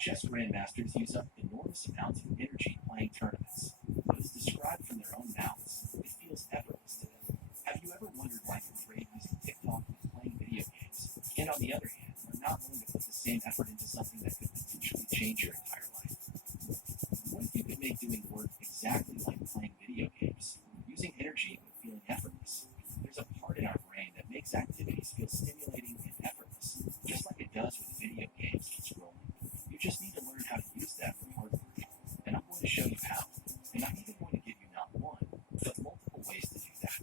Chess grandmasters use up enormous amounts of energy playing tournaments, but as described from their own mouths, it feels effortless to them. Have you ever wondered why you're afraid using TikTok when playing video games, and on the other hand, are not willing to put the same effort into something that could potentially change your entire life? What if you could make doing work exactly like playing video games, using energy but feeling effortless? There's a part in our brain that makes activities feel stimulating and effortless, just like it does with video games and scrolling. You just need to learn how to use that for hard work, and I'm going to show you how. And I'm even going to give you not one, but multiple ways to do that.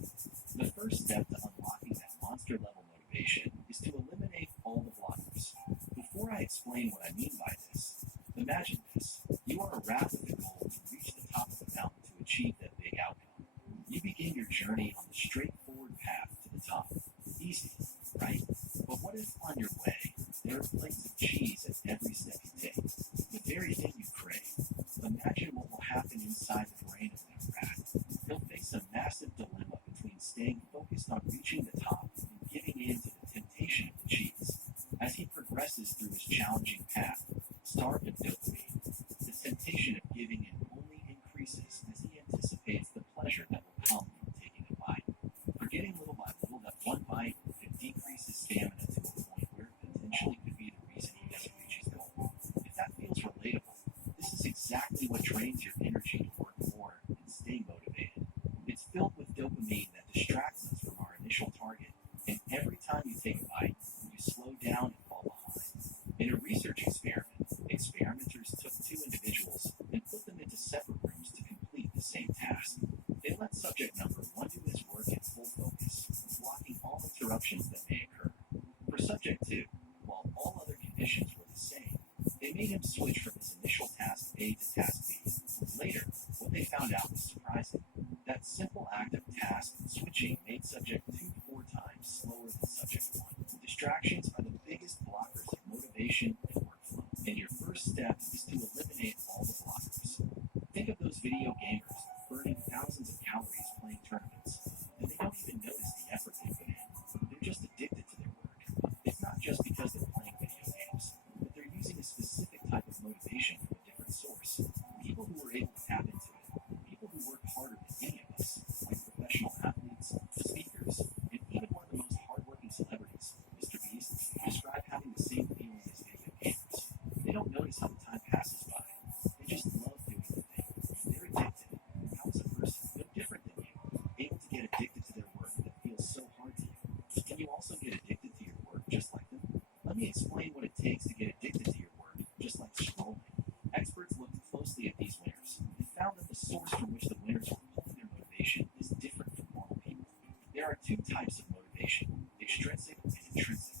The first step to unlocking that monster level motivation is to eliminate all the blockers. Before I explain what I mean by this, imagine this. You are a rat with a goal to reach the top of the mountain to achieve that big outcome. You begin your journey on the straightforward path to the top. Easy, right? But what if on your way, there are plates of cheese at every step you take? The very thing you crave. Imagine what will happen inside the brain of that rat. He'll face a massive dilemma between staying focused on reaching the top and giving in to the temptation of the cheese. As he progresses through his challenging path, starved of dopamine, the temptation of giving in only increases as he anticipates the pleasure that will come from taking a bite. Forgetting little by little that one bite could decrease his stamina to a point where it potentially could be the reason he doesn't reach his goal. If that feels relatable, this is exactly what drains your energy to work more and stay motivated. It's filled with dopamine that distracts us from our initial target, and every time you take a bite, you slow down and fall behind. In a research experiment, experimenters took two individuals and put them into separate rooms to complete the same task. They let subject number one do his work in full focus, blocking all interruptions that may occur. For subject two, while all other conditions were the same, they made him switch from his initial task A to task B. Later, what they found out was surprising. That simple act of task switching made subject 2 4 times slower than subject 1. Distractions are the biggest blockers of motivation and workflow, and your first step is to eliminate all the blockers. Think of those video gamers burning thousands of calories playing tournaments, and they don't even notice the effort they put in. They're just addicted to their work. It's not just because they're playing video games, but they're using a specific type of motivation from a different source. People who are able to tap into it, people who work harder than any of us, like professional athletes, speakers, and even one of the most hardworking celebrities, Mr. Beast, describe having the same feeling as video gamers. They don't notice how the time passes by. They just love doing the thing. They're addicted. How is a person no different than you able to get addicted to their work that feels so hard to you? Can you also get addicted to your work just like them? Let me explain what it takes to get addicted to your work, just like scrolling. Experts looked closely at these winners and found that the source from which the winners were pulling their motivation is different from normal people. There are two types of motivation, extrinsic and intrinsic.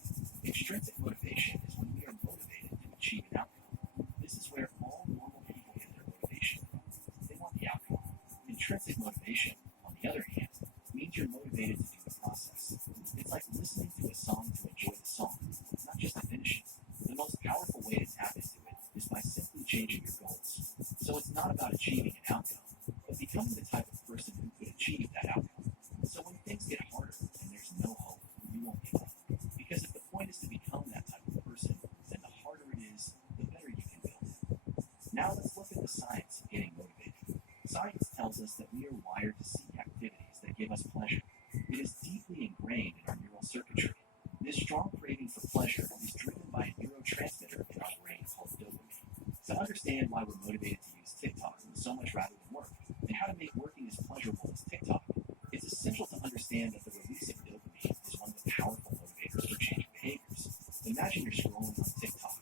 Extrinsic motivation is when we are motivated to achieve an outcome. This is where all normal people get their motivation from. They want the outcome. Intrinsic motivation, on the other hand, means you're motivated to do the process. It's like listening to a song to enjoy the song, not just to finish it. The most powerful way to tap into it is by simply changing your goals. So it's not about achieving an outcome, but becoming the type of person who could achieve that outcome. So when things get harder and there's no hope, you won't give up. Because if the point is to become that type of person, then the harder it is, the better you can build it. Now let's look at the science of getting motivated. Science tells us that we are wired to seek activities that give us pleasure. It is deeply ingrained in our neural circuitry. This strong craving for pleasure is driven by a neurotransmitter in our brain called dopamine. To understand why we're motivated to use TikTok so much rather than work, and how to make working as pleasurable as TikTok, it's essential to understand that the release of dopamine is one of the powerful motivators for changing behaviors. Imagine you're scrolling on TikTok.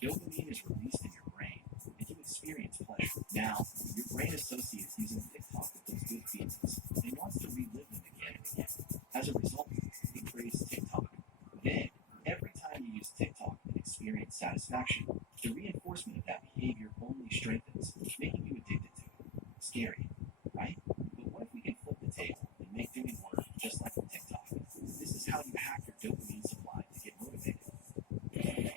Dopamine is released in your brain, and you experience pleasure. Now, your brain associates using TikTok with those good feelings and wants to relive them again and again. As a result, it craves TikTok. Then, every time you use TikTok and experience satisfaction, the reinforcement of that behavior only strengthens, making you addicted to it. Scary, right? But what if we can flip the table and make doing work just like with TikTok? This is how you hack your dopamine supply to get motivated.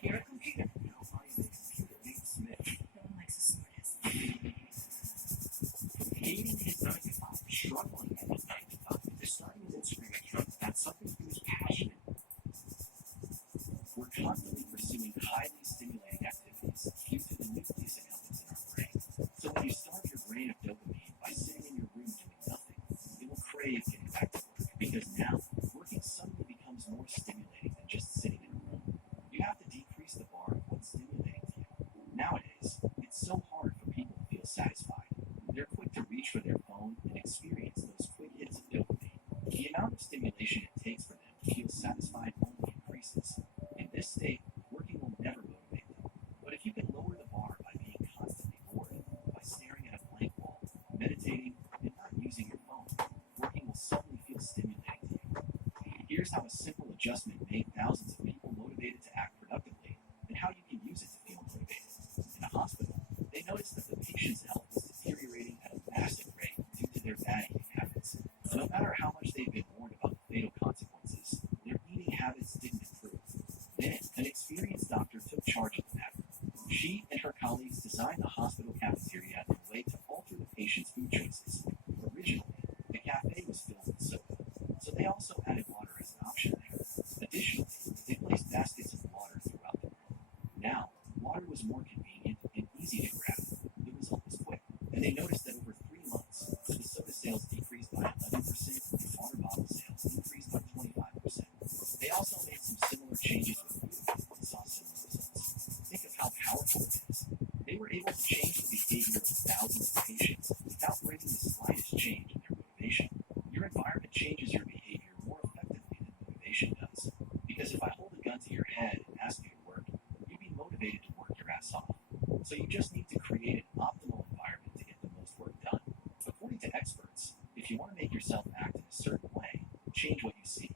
You're a computer. No, I am a computer. Nate Smith. No one likes a smartass. Hating his 9 to 5, struggling at his 9 to 5, to starting an Instagram account that's something he was passionate about. We're constantly pursuing highly stimulating activities due to the so hard for people to feel satisfied. They're quick to reach for their phone and experience those quick hits of dopamine. The amount of stimulation it takes for them to feel satisfied only increases. In this state, working will never motivate them. But if you can lower the bar by being constantly bored, by staring at a blank wall, meditating, and not using your phone, working will suddenly feel stimulating to you. Here's how a simple adjustment made thousands of people motivated to act productively, and how you can use it to feel motivated. In a hospital, they noticed that the patient's health was deteriorating at a massive rate due to their bad eating habits. No matter how much they've been warned about the fatal consequences, their eating habits didn't improve. Then, an experienced doctor took charge of the matter. She and her colleagues designed the hospital cafeteria in a way to alter the patient's food choices. Originally, the cafe was filled with soda, so they also added water as an option there. Additionally, they placed baskets of water throughout the room. Now, water was more convenient and easy to grab. The result was quick, and they noticed that over 3 months, the soda sales decreased by 11% and water bottle sales increased by 25%. They also made some similar changes with food and saw similar results. Think of how powerful it is. They were able to change the behavior of thousands of patients without bringing the slightest change in their motivation. Your environment changes your behavior more effectively than motivation does. Because if I hold a gun to your head and ask you to work, you'd be motivated to work your ass off. So you just need to create an optimal environment to get the most work done. According to experts, if you want to make yourself act in a certain way, change what you see.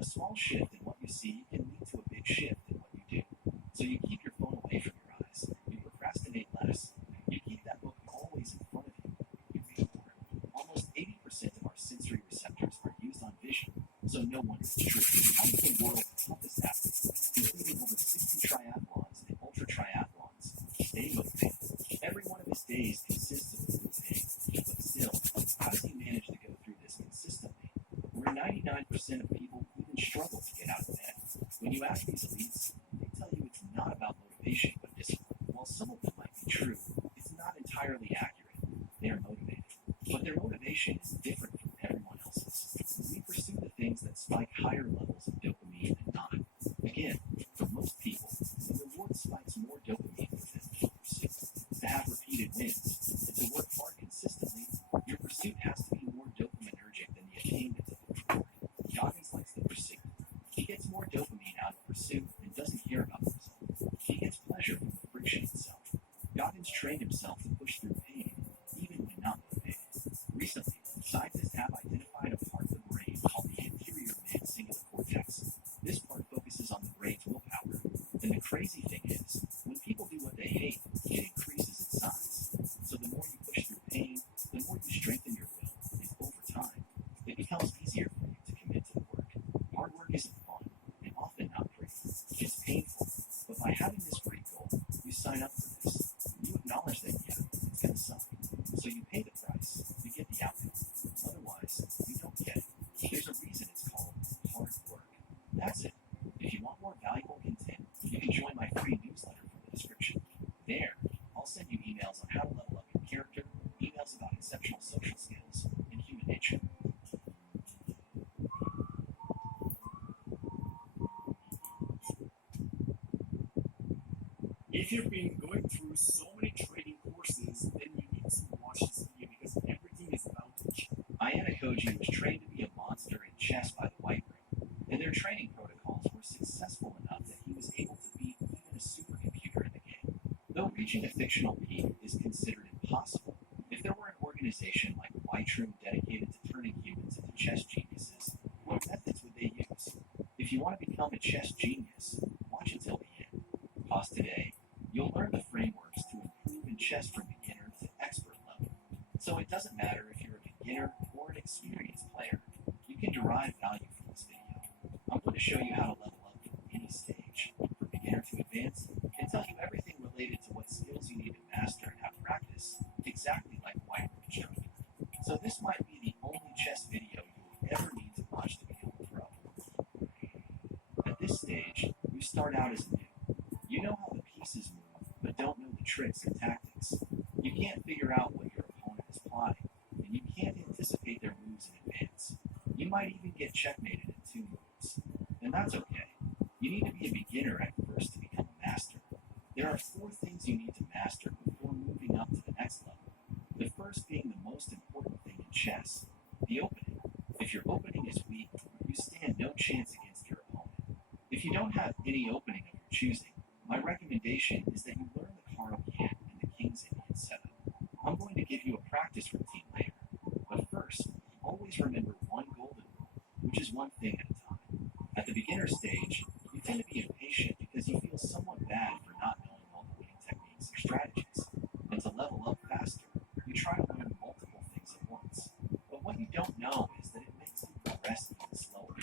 A small shift in what you see can lead to a big shift in what you do. So you keep your phone away from your eyes. You procrastinate less. You keep that book always in front of you. You read more. Almost 80% of our sensory receptors are used on vision, so no wonder it's true. How does the world's toughest athletes, including over 60 triathlons and ultra triathlons, stay motivated? Every one of his days consists of a little thing, but still, how does he manage to go through this consistently? Where 99% of people even struggle to get out of bed. When you ask these elites, they tell you it's not about motivation but discipline. While some of them might be true, it's not entirely accurate. They are motivated, but their motivation is different from everyone else's. We pursue the things that spike higher levels of dopamine and not. Again, for most people, the reward spikes more dopamine for them than the pursuit. To have repeated wins and to work hard consistently, your pursuit has to be more dopaminergic than the attainment of the reward. Goggins likes the pursuit. He gets more dopamine out of pursuit and doesn't care about the result. He gets pleasure from the friction itself. Goggins trained himself to push through pain, even when not motivated. Recently, scientists have identified a part of the brain called the anterior mid-cingulate cortex. This part focuses on the brain's willpower. And the crazy thing is, when people do what they hate, it increases its size. So the more you push through pain, the more you strengthen your will, and over time, it becomes easier for you to commit to the work. Hard work isn't fun, and often not pretty. It's painful, but by having this great goal, you sign up for this. You acknowledge that, yeah, it's going to suck. So you pay the price, you get the outcome. Otherwise, you don't get it. There's a reason it's called hard work. That's it. If you want more valuable content, you can join my free newsletter from the description. There, I'll send you emails on how to level up your character, emails about exceptional social skills, and human nature. If you've been going through so many trading courses, then you need to watch this video because everything is about to change. Ayana Koji was trained to be a monster in chess by the White Room, and their training protocols were successful enough that he was able to beat even a supercomputer in the game. Though reaching a fictional peak is considered impossible, if there were an organization like White Room dedicated to turning humans into chess geniuses, what methods would they use? If you want to become a chess genius, watch until the end. Pause today. You'll learn the frameworks to improve in chess from beginner to expert level. So it doesn't matter if you're a beginner or an experienced player. You can derive value from this video. I'm going to show you how to level up from any stage, from beginner to advanced, and tell you everything related to what skills you need to master and have practice, exactly like White Room showed you. So this might be the only chess video you will ever need to watch to become a pro. At this stage, you start out as new. You know how the pieces move, but don't know the tricks and tactics. You can't figure out what your opponent is plotting, and you can't anticipate their moves in advance. You might even get checkmated in 2 moves. And that's okay. You need to be a beginner at first to become a master. There are four things you need to master before moving up to the next level. The first being the most important thing in chess, the opening. If your opening is weak, you stand no chance against your opponent. If you don't have any opening of your choosing, my recommendation is that you learn the Karl Yan and the King's Indian setup. I'm going to give you a practice routine later, but first, always remember one golden rule, which is one thing at a time. At the beginner stage, you tend to be impatient because you feel somewhat bad for not knowing all the winning techniques or strategies. And to level up faster, you try to learn multiple things at once. But what you don't know is that it makes you progress even slower.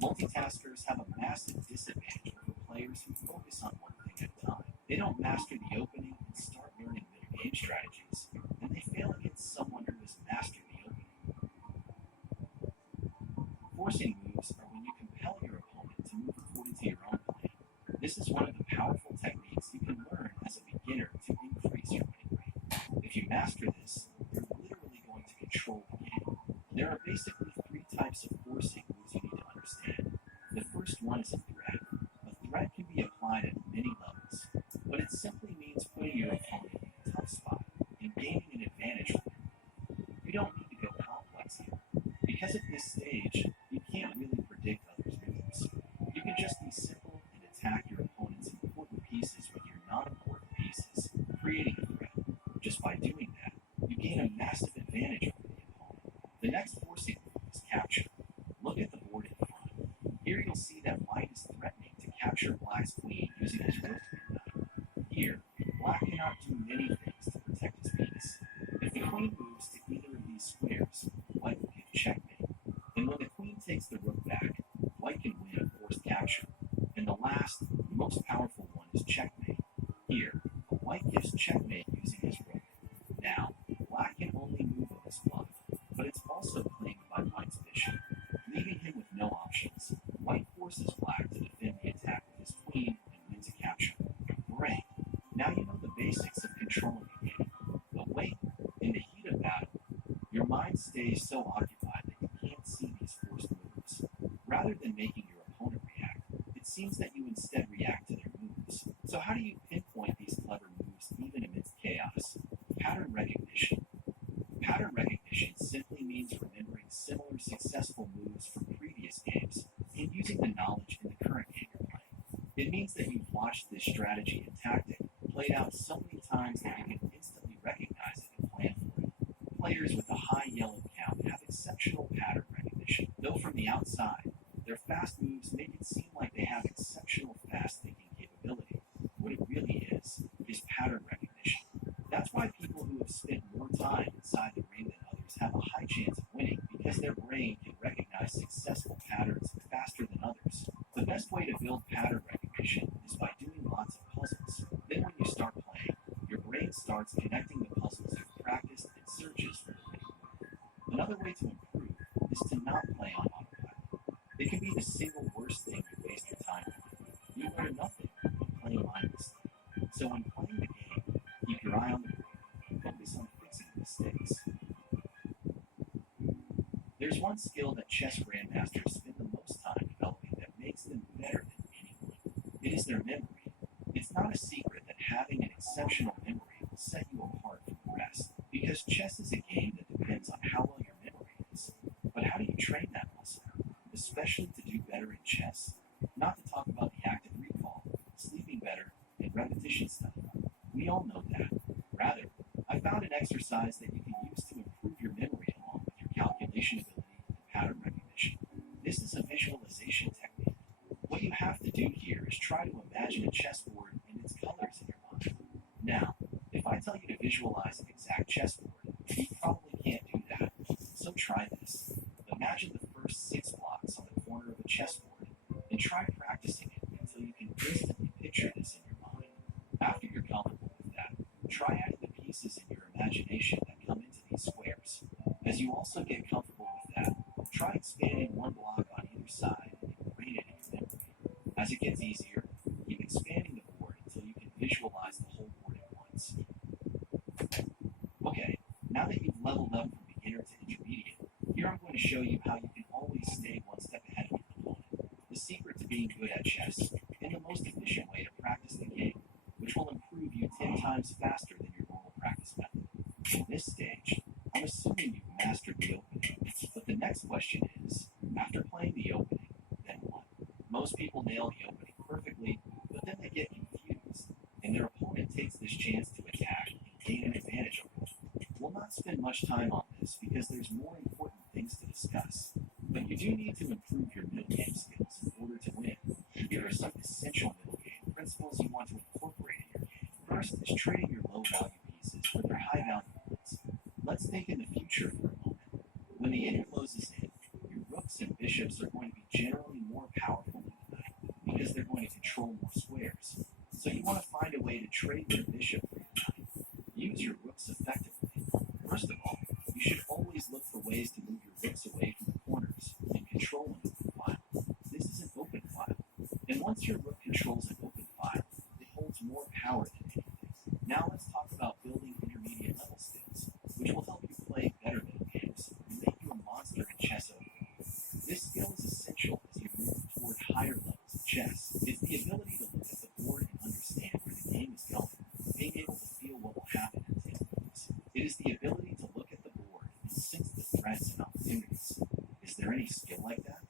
Multitaskers have a massive disadvantage over players who focus on one thing at a time. They don't master the opening and start learning mid-game strategies, and they fail against someone who has mastered the opening. Forcing moves are when you compel your opponent to move according to your own plan. This is one of the powerful techniques you can learn as a beginner to increase your winning rate. If you master this, you're literally going to control the game. There are basically three types of forcing moves you need to understand. The first one is a threat. A threat can be applied at many levels, but it simply means putting your opponent in a tough spot and gaining an advantage from him. You don't need to go complex here. Because at this stage, you can't really predict others' moves. You can just be simple and attack your opponent's important pieces with your non-important pieces, creating a threat. Just by doing that, you gain a massive advantage over the opponent. The next forcing move is capture. Look at the board in front. Here you'll see that white is threatening to capture black's queen using his rook knight. Here, black cannot do many things to protect his piece. If the queen moves to either of these squares, white will give checkmate. And when the queen takes the rook back, white can win a forced capture. And the last, most powerful one is checkmate. Here, white gives checkmate using his rook. Now, black can only move with his bluff, but it's also claimed by white's bishop, leaving him with no options. White forces black to defend the attack with his queen and wins a capture. Great! Now you know the basics of controlling the game. But wait, in the heat of battle, your mind stays so occupied that you can't see these forced moves. Rather than making your opponent react, it seems that you instead react to their moves. So how do you pinpoint these clever moves even amidst chaos? Pattern recognition. Pattern recognition simply means remembering similar successful moves from previous games and using the knowledge in the current game you're playing. It means that you've watched this strategy and tactic played out so many times that you can instantly recognize it and plan for it. Players with a high yellow count have exceptional pattern recognition. Though from the outside, their fast moves make it seem like they have exceptional fast thinking capability. What it really is pattern recognition. That's why people who have spent more time inside the ring than others have a high chance of winning, because their brain can recognize successful patterns faster than others. The best way to build pattern recognition is by doing lots of puzzles. Then when you start playing, your brain starts connecting the puzzles you've practiced and searches for the winning move. Another way to improve is to not play on autopilot. It can be the single worst thing you waste your time on. You learn nothing when playing mindlessly. So when playing the game, keep your eye on the board and focus on fixing mistakes. There's one skill that chess grandmasters spend the most time developing that makes them better than anyone. It is their memory. It's not a secret that having an exceptional memory will set you apart from the rest, because chess is a game that depends on how well your memory is. But how do you train that muscle, especially to do better in chess? Not to talk about the active recall, sleeping better, and repetition stuff. We all know that. Rather, I found an exercise that you can use to improve your memory along with your calculation ability and pattern recognition. This is a visualization technique. What you have to do here is try to imagine a chessboard and its colors in your mind. Now, if I tell you to visualize an exact chessboard, you probably can't do that. So try this. Imagine the first 6 blocks on the corner of a chessboard and try practicing it until you can instantly picture this in your mind. After you're comfortable with that, try adding the pieces in your imagination that come into these squares. As you also get comfortable with that, try expanding one block on either side and ingrain it in your memory. As it gets easier, keep expanding the board until you can visualize the whole board at once. Okay, now that you've leveled up from beginner to intermediate, here I'm going to show you how you can always stay one step ahead of your opponent. The secret to being good at chess, and the most efficient way to practice the game, which will improve times faster than your normal practice method. In this stage, I'm assuming you've mastered the opening. But the next question is, after playing the opening, then what? Most people nail the opening perfectly, but then they get confused, and their opponent takes this chance to attack and gain an advantage over them. We'll not spend much time on this because there's more important things to discuss, but you do need to improve your middle game skills in order to win. Here are some essential middle game principles you want to incorporate in your game. First is trading your low value pieces for their high value ones. Let's think in the future for a moment. When the inning closes in, your rooks and bishops are going to be generally more powerful than the knight because they're going to control more squares. So you want to find a way to trade your bishop for your knight. Use your rooks effectively. First of all, you should always look for ways to move your rooks away from the corners and control an open file. This is an open file, and once your rook controls an open file, it holds more power than anything. Now let's talk about building intermediate level skills, which will help you play better middle games and make you a monster in chess overall. This skill is essential as you move toward higher levels of chess. It's the ability to look at the board and understand where the game is going, being able to feel what will happen in 10 moves. It is the ability to look at the board and sense the threats and opportunities. Is there any skill like that?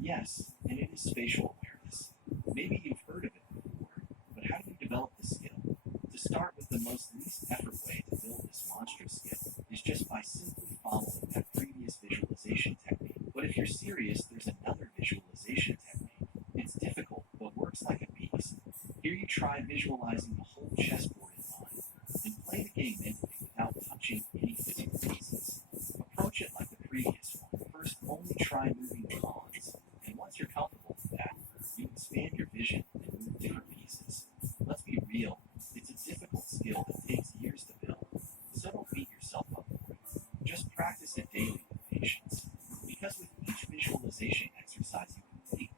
Yes, and it is spatial awareness. Maybe you've heard of it before, but how do you develop the skill? To start with, the most least effort way to build this monstrous skill is just by simply following that previous visualization technique. But if you're serious, there's another visualization technique. It's difficult, but works like a beast. Here you try visualizing the whole chessboard in mind, and play the game mentally without touching any physical pieces. Approach it like the previous one. First, only try moving the pawns, and once you're comfortable with that, you expand your vision and move different pieces. Let's be real, it's a difficult skill that takes years to build, so don't beat yourself up for it. Just practice it daily with patience, because with each visualization exercise you complete,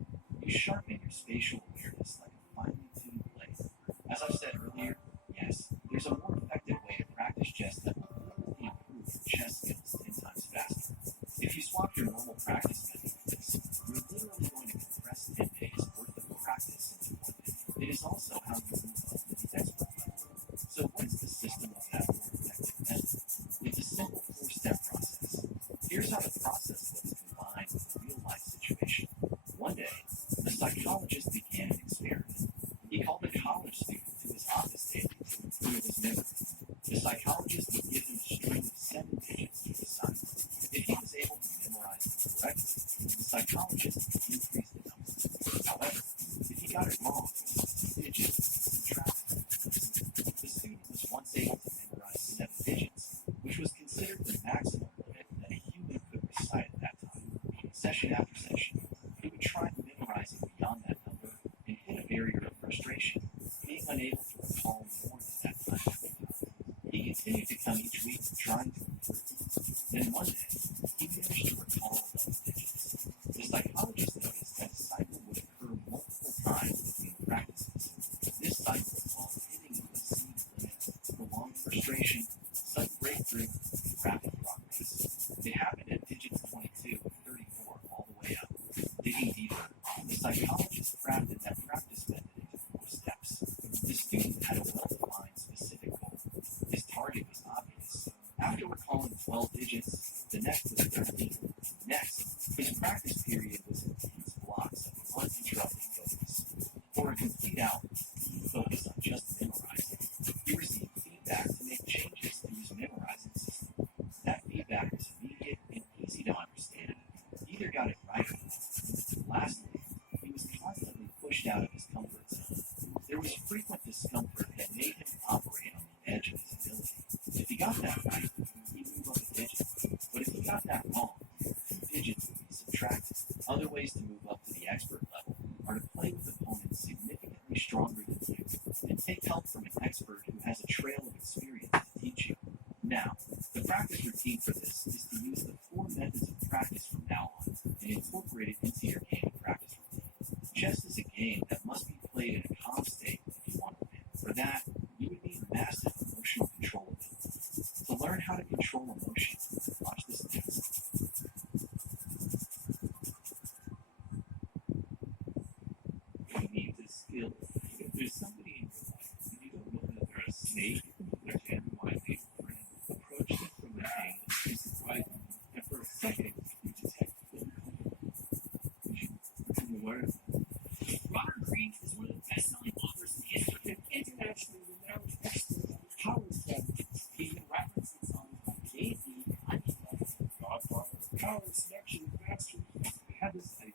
you sharpen your spatial awareness like a finely tuned blade. As I said earlier, yes, there's a more effective way to practice chess that will literally improve your chess skills 10 times faster. If you swap your normal practice method for this, you're literally going to compress 10 days worth of practice into 1 day. It is also how you move up to the expert level. So what is the system of that more effective method? It's a simple 4-step process. Here's how the process looks combined with a real-life situation. One day, a psychologist began an experiment. He called a college student to his office daily to improve his memory. The psychologist would give him a string of 7 digits to recite. If he was able to memorize them correctly, the psychologist would increase the number. However, if he got it wrong, 2 digits subtracted. The student was once able to memorize 7 digits, which was considered the maximum limit that a human could recite at that time. Session after session, he would try memorizing beyond that number and hit a barrier of frustration, being unable to recall more than that time every time. He continued to come each week trying to improve. Then one day, he managed to recall 11 digits. The psychologist noticed that a cycle would occur multiple times between practices. This cycle involved hitting to exceed the limit, prolonged frustration, sudden breakthrough, and rapid progress. It happened at digits 22 and 34 all the way up. Digging deeper, the psychologist crafted that practice method into 4 steps. The student had a well-defined specific goal. His target was obvious. After recalling 12 digits, the next was 13. Next, his practice period was intense blocks of uninterrupted focus. For a complete hour, he focused on just memorizing. He received feedback to make changes to his memorizing system. That feedback was immediate and easy to understand. He either got it right or not. Lastly, he was constantly pushed out of his comfort zone. There was frequent discomfort that made him operate on the edge of his ability. If he got that right, he'd move up a digit. But if he got that wrong, 2 digits would be subtracted. Other ways to move up to the expert level are to play with opponents significantly stronger than you and take help from an expert who has a trail of experience to teach you. Now, the practice routine for this is to use the 4 methods of practice from now on and incorporate it into your game and practice routine. Chess is a game that must be played in a calm state if you want to win. For that, you would need massive emotional control ability. To learn how to control emotions, watch this next. You need this skill. If there's somebody in your life and you don't know that they're a snake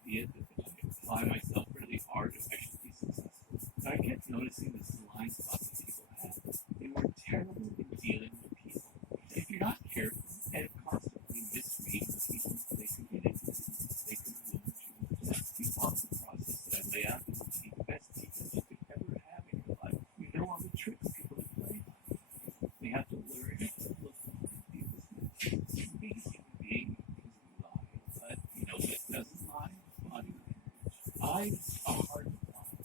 idea that if I apply myself really hard, I should be successful. But I kept noticing this blind spot that people have. They were terrible in dealing with people. And if you're not careful and constantly misreading people, they can get into it. They can wound you. You follow the process that I lay out, you will be the best teachers you could ever have in your life. You know all the tricks people have played on you. They have to learn to look behind people's mistakes. Being a human being is we lie, but you know what doesn't lie? Body language. Eyes are hard to lie.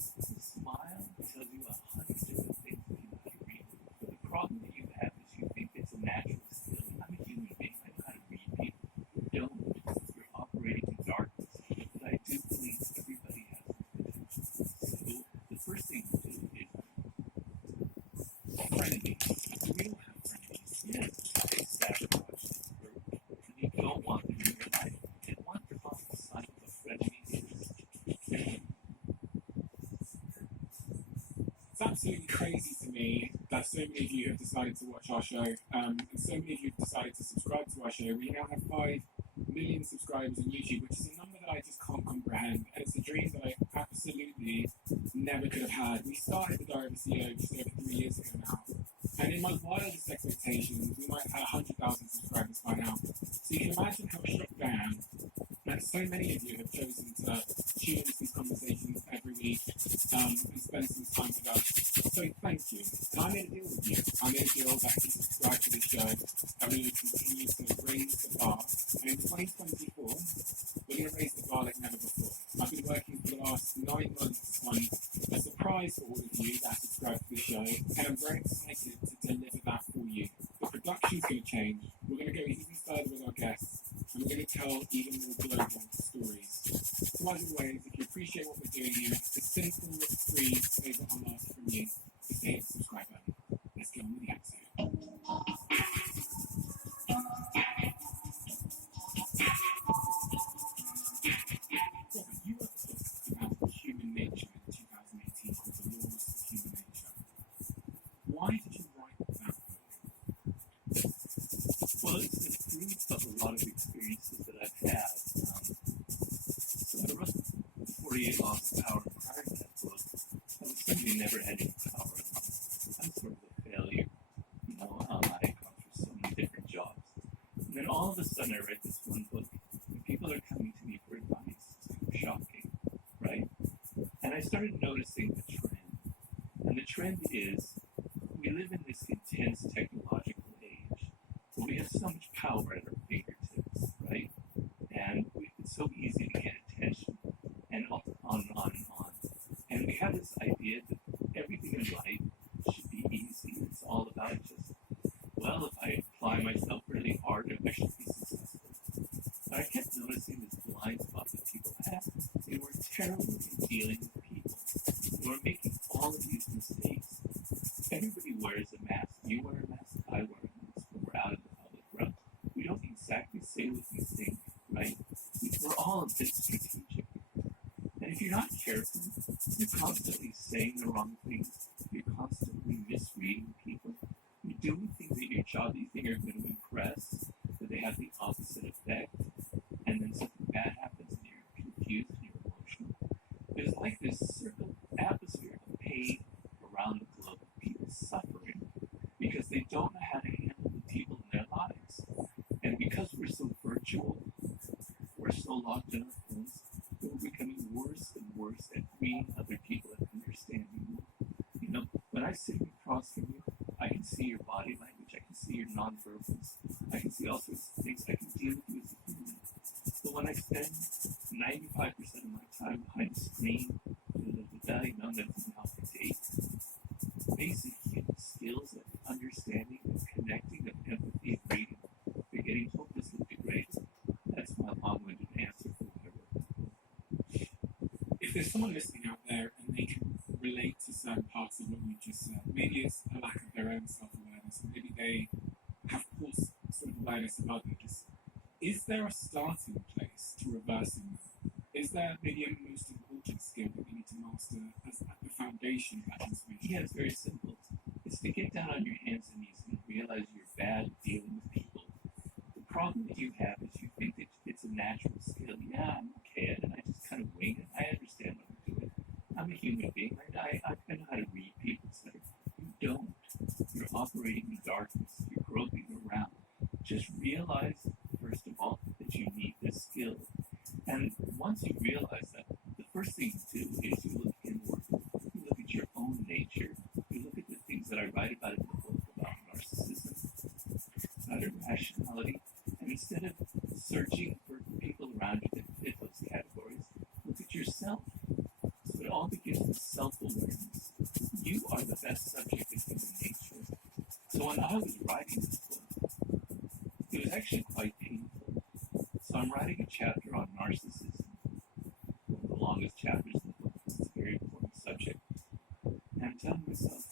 Smile tells you 100 different things that you might read. The problem that you have is you think it's a natural skill. I'm a human being. I know how to read people. You don't. You're operating in darkness. But I do believe everybody has potential. So the first thing to do is frenemies. We don't have frenemies. Yes, they sabotage this group. And you don't want them in your life. And one common sign of a frenemy is It's absolutely crazy to me that so many of you have decided to watch our show, and so many of you have decided to subscribe to our show. We now have 5 million subscribers on YouTube, which is a number that I just can't comprehend, and it's a dream that I absolutely never could have had. We started the Diary of a CEO just over 3 years ago now, and in my wildest expectations, we might have had 100,000 subscribers by now. So you can imagine how shocked I am that so many of you have chosen to tune into these conversations every week and spend some time with us. So thank you. And I made a deal with you. I made a deal that if you subscribe to the show, that we would continue to raise the bar. And in 2024, we're going to raise the bar like never before. I've been working for the last 9 months on a surprise for all of you that subscribe to the show, and I'm very excited to deliver that for you. The production's going to change. We're going to go even further with our guests, and we're going to tell even more global stories. So as always, if you appreciate what we're doing here, the simple, free favour I'm asking from you is to hit the subscribe button. Let's get on with the episode. Robert, you wrote a book about human nature in 2018 called The Laws of Human Nature. Why did you write that book? well, it's a fruit of a lot of experiences that I've had. So I wrote 48 Laws of Power, and prior to that book, I was somebody who never had any power at all. I'm sort of a failure. You know, I come for so many different jobs. And then all of a sudden I read this one book, and people are coming to me for advice. It's kind of shocking, right? And I started noticing the trend. And the trend is we live in this intense technological age where we have so much power at our fingertips, right? And it's so easy to get attention, and on and on and on. And we have this idea that everything in life should be easy. It's all about just, well, if I apply myself really hard, I should be successful. But I kept noticing this blind spot that people have. They were terrible in dealing with people. They were making all of these mistakes. Everybody wears a mask. You wear a mask, I wear a mask when we're out in the public realm. We don't exactly say what we think, right? We're all a bit strategic. And if you're not careful, you're constantly saying the wrong things. You're constantly misreading people. You're doing things at your job that you think are going to impress, but they have the opposite effect. And then something bad happens and you're confused and you're emotional. There's like this circle atmosphere of pain around the globe of people suffering because they don't know how to handle the people in their lives. And because we're so virtual, we're so locked in our phones, we're becoming worse and worse at reading other people and understanding them. You know, when I sit across from you, I can see your body language, I can see your nonverbals, I can see all sorts of things, I can deal with you as a human. But when I spend 95% of my time behind a screen, you know, that's out of date, basic human skills of understanding, of connecting, of empathy, of reading, they're getting hopelessly degraded. That's my long-winded answer for what I wrote. If there's someone listening out there and they can relate to certain parts of what you just said, maybe it's a lack of their own self-awareness, or maybe they have poor sort of awareness of others, is there a starting place to reversing that? Is there maybe a most important skill that we need to master as at the foundation of that transformation? Yeah, it's very simple. It's to get down on your hands and knees and realize you're bad at dealing with people. The problem that you have is you think that it's a natural skill. Yeah, I'm okay at it. I just kind of wing it. I understand what I'm doing. I'm a human being. I know how to read people's letters. You don't. You're operating in darkness. You're groping around. Just realize, first of all, that you need this skill. And once you realize that, the first thing you do is you look inward. You look at your own nature. You look at the things that I write about in the book about narcissism, about irrationality. And instead of searching for people around you that fit those categories, look at yourself. So it all begins with self-awareness. You are the best subject of human nature. So when I was writing this book, it was actually quite painful. So I'm writing a chapter on narcissism, one of the longest chapters in the book. It's a very important subject. And I'm telling myself,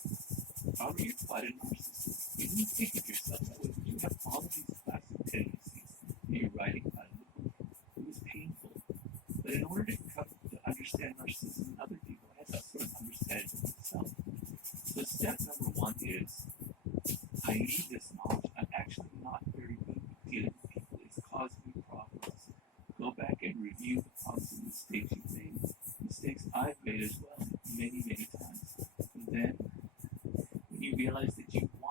how are you quite a narcissist? You didn't think of yourself that way, but you have all of these classic tendencies that you're writing about in the book. It was painful. But in order to come to understand narcissism in other people, I had to sort of understand it myself. So step number one is, I need to